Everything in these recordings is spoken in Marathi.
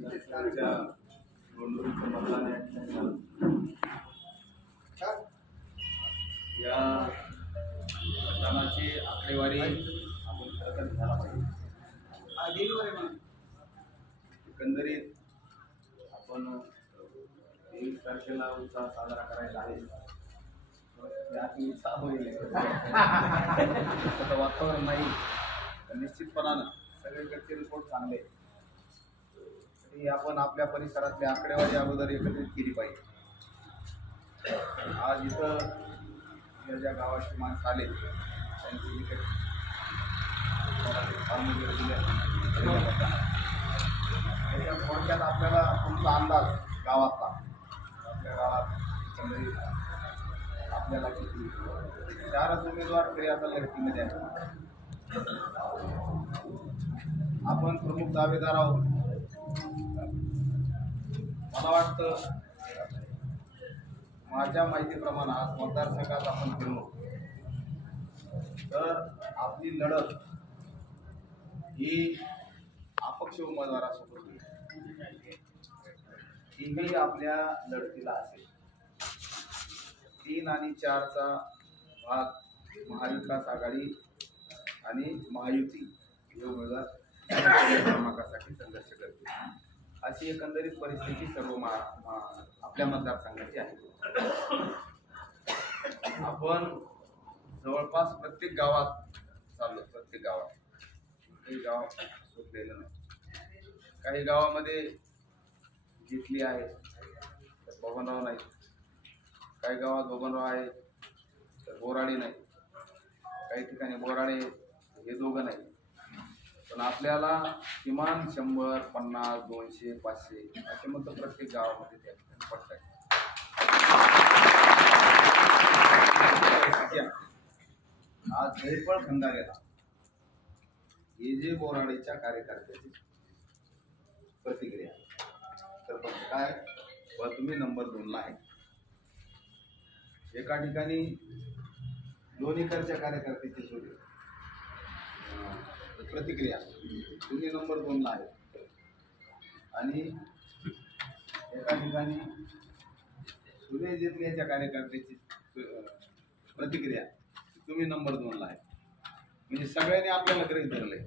विधानसभेच्या निवडणुकीचं मतदान या ठिकाणी झालं. या मतदानाची आकडेवारी आपण खरं तर घ्यायला पाहिजे. एकंदरीत आपण 23 तारखेला उत्सव साजरा करायचा आहे. उत्साह होईल तसं वातावरण नाही, तर निश्चितपणानं सगळीकडचे रिपोर्ट चांगले तरी आपण आपल्या परिसरातली आकडेवारी अगोदर एकत्रित केली पाहिजे. आज इथं ज्या गावाची माणसं आले त्यांची जी काही फॉर्म वगैरे दिले त्याच्या थोडक्यात आपल्याला तुमचा अंदाज गावातला, आपल्या गावात एकंदरीत आपल्याला किती 4 उमेदवार तरी आता लढतीमध्ये आहेत. आपण प्रमुख दावेदार आहोत. मला वाटतं माझ्या माहितीप्रमाणे आज मतदारसंघात आपण फिरलो तर आपली लढत ही अपक्ष उमेदवारासोबत होईल. तीही आपल्या लढतीला असेल. 3 आणि 4चा भाग महाविकास आघाडी आणि महायुती हे उमेदवार क्रमांकासाठी संघर्ष करतील. अशी एकंदरीत परिस्थिती सर्व आपल्या मतदारसंघाची आहे. आपण जवळपास प्रत्येक गावात चाललो. प्रत्येक गावात काही गाव सुटलेलं नाही. काही गावामध्ये जिंकली आहे तर बबनराव नाही. काही गावात बबनराव आहे तर बोराडे नाही. काही ठिकाणी बोराडे हे दोघं नाही. पण आपल्याला किमान 100, 50, 200, 500 असे मतं प्रत्येक गावामध्ये त्या ठिकाणी पडत आहे. आज हेरफळ खंडाळ्याला हे जे बोराडेच्या कार्यकर्त्याची प्रतिक्रिया तर काय तुम्ही नंबर 2ला आहे. एका ठिकाणी लोणीकरच्या कार्यकर्त्याची सोडली प्रतिक्रिया तुम्ही नंबर 2ला आहे. आणि एका ठिकाणी सुने जेतल्याच्या कार्यकर्त्याची प्रतिक्रिया तुम्ही नंबर 2ला आहे. म्हणजे सगळ्यांनी आपल्याला गृहीत धरलंय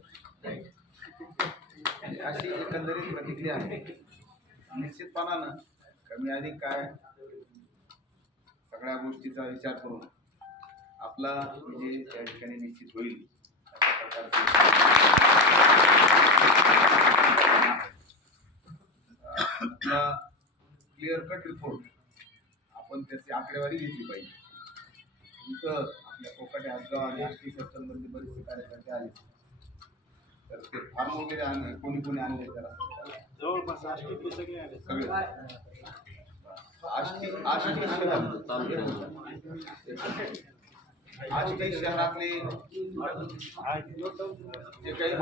अशी एकंदरीत प्रतिक्रिया आहे. निश्चितपणानं कमी अधिक काय सगळ्या गोष्टीचा विचार करून आपला विजय त्या ठिकाणी निश्चित होईल अशा प्रकारचा क्लिअर कट रिपोर्ट आपण त्याची आकडेवारी घेतली पाहिजे. इथं आपल्या कोकटे हसगाव आणि आष्टी सर्कलमधले बरेचसे कार्यकर्ते आले तर ते फॉर्म वगैरे आणले. कोणी आणले जरा जवळपास आष्टी सगळे आले. सगळे आष्टी शहरातले जे काही